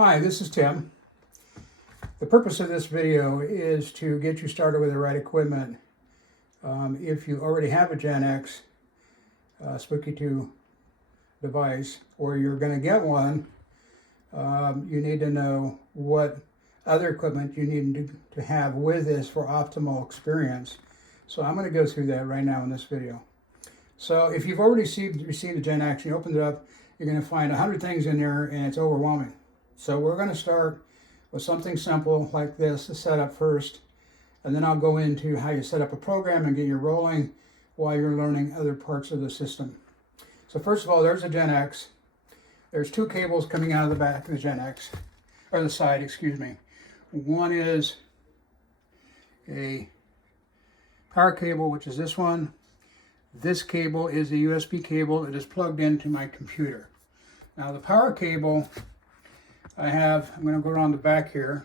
Hi, this is Tim. The purpose of this video is to get you started with the right equipment. If you already have a GenX Spooky2 device, or you're going to get one, you need to know what other equipment you need to have with this for optimal experience. So I'm going to go through that right now in this video. So if you've already received the GenX, you opened it up, you're going to find 100 things in there and it's overwhelming. So we're going to start with something simple like this to set up first, and then I'll go into how you set up a program and get you rolling while you're learning other parts of the system. So first of all, there's a GenX. There's two cables coming out of the back of the GenX, or the side, excuse me. One is a power cable, which is this one. This cable is a USB cable that is plugged into my computer. Now the power cable I'm going to go around the back here,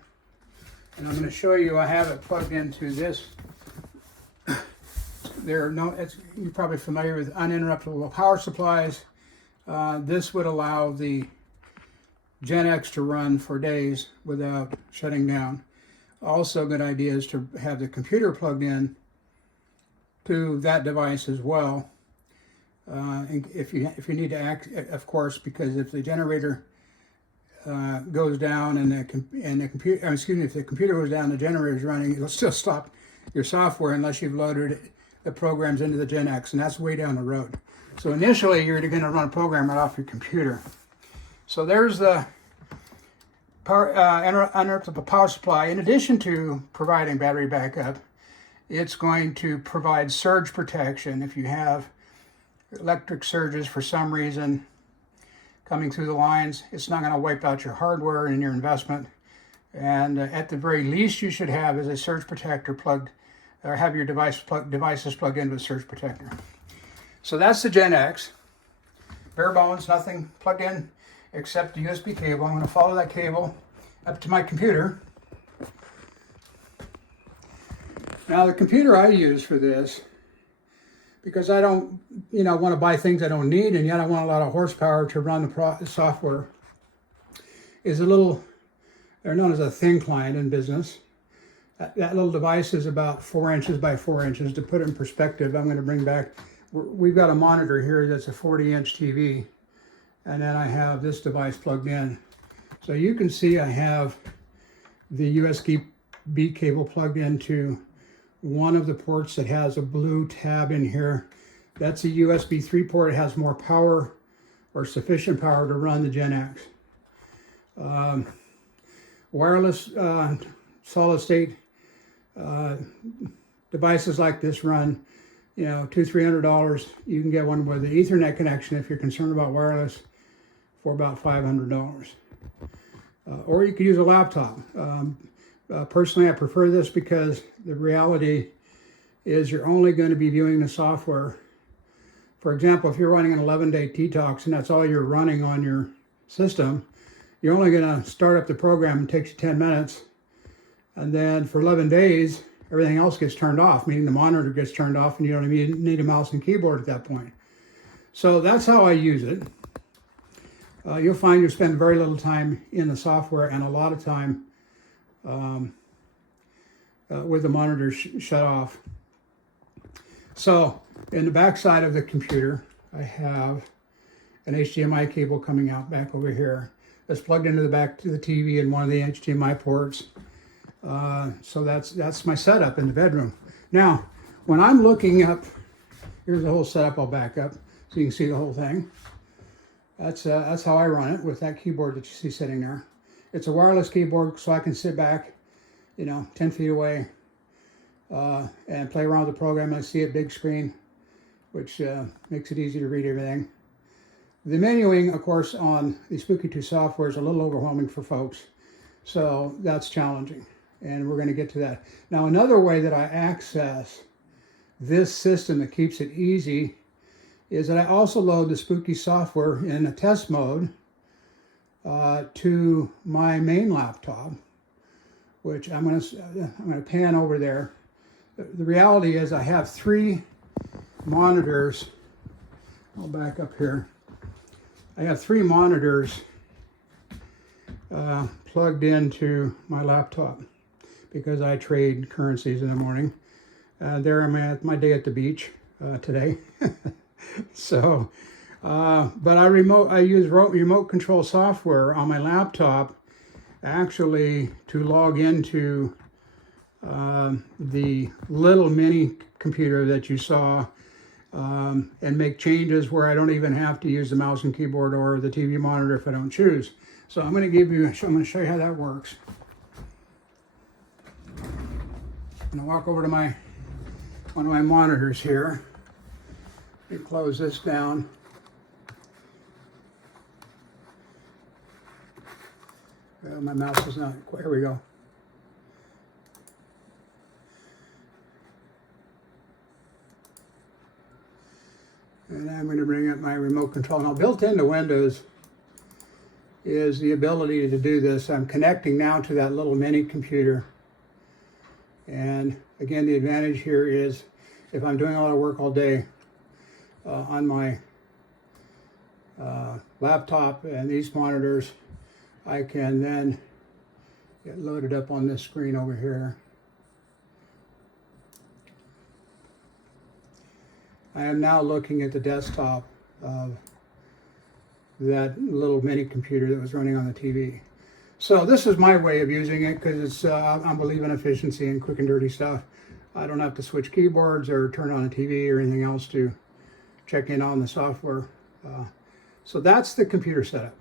and I'm going to show you I have it plugged into this. You're probably familiar with uninterruptible power supplies. This would allow the GenX to run for days without shutting down. Also, a good idea is to have the computer plugged in to that device as well. If you need to act, of course, because if the generator goes down and the computer, if the computer goes down, the generator is running, it'll still stop your software unless you've loaded the programs into the GenX, and that's way down the road. So initially, you're going to run a program right off your computer. So there's the power, uninterruptible power supply. In addition to providing battery backup, it's going to provide surge protection if you have electric surges for some reason coming through the lines. It's not going to wipe out your hardware and your investment. And at the very least, you should have is a surge protector plugged, or have your devices plugged into a surge protector. So that's the GenX. Bare bones, nothing plugged in except the USB cable. I'm going to follow that cable up to my computer. Now the computer I use for this, because I don't, want to buy things I don't need, and yet I want a lot of horsepower to run the software, is they're known as a thin client in business. That little device is about 4 inches by 4 inches. To put it in perspective, I'm going to bring back, we've got a monitor here that's a 40-inch TV, and then I have this device plugged in. So you can see I have the USB cable plugged into one of the ports that has a blue tab in here. That's a USB 3 port. It has more power, or sufficient power, to run the GenX. Wireless solid state devices like this run, $200-300. You can get one with the Ethernet connection if you're concerned about wireless for about $500. Or you could use a laptop. Personally, I prefer this because the reality is you're only going to be viewing the software. For example, if you're running an 11-day detox and that's all you're running on your system, you're only going to start up the program. It takes you 10 minutes. And then for 11 days, everything else gets turned off, meaning the monitor gets turned off and you don't need a mouse and keyboard at that point. So that's how I use it. You'll find you spend very little time in the software and a lot of time with the monitor shut off. So in the back side of the computer, I have an HDMI cable coming out back over here that's plugged into the back to the TV and one of the HDMI ports. So that's my setup in the bedroom. Now, when I'm looking up, here's the whole setup. I'll back up so you can see the whole thing. That's how I run it with that keyboard that you see sitting there. It's a wireless keyboard, so I can sit back, 10 feet away and play around with the program. I see a big screen, which makes it easy to read everything. The menuing, of course, on the Spooky2 software is a little overwhelming for folks, so that's challenging, and we're going to get to that. Now, another way that I access this system that keeps it easy is that I also load the Spooky software in a test mode to my main laptop, which I'm going to pan over there. The reality is I have 3 monitors. I'll back up here. I have 3 monitors plugged into my laptop because I trade currencies in the morning. There I'm at my day at the beach today. So, but I use remote control software on my laptop actually to log into the little mini computer that you saw and make changes where I don't even have to use the mouse and keyboard or the TV monitor if I don't choose. So I'm going to show you how that works. I'm going to walk over to one of my monitors here. Let me close this down. Well, my mouse is not quite, here we go. And I'm going to bring up my remote control. Now, built into Windows is the ability to do this. I'm connecting now to that little mini computer. And again, the advantage here is if I'm doing a lot of work all day on my laptop and these monitors, I can then get loaded up on this screen over here. I am now looking at the desktop of that little mini computer that was running on the TV. So this is my way of using it because it's I believe in efficiency and quick and dirty stuff. I don't have to switch keyboards or turn on a TV or anything else to check in on the software. So that's the computer setup.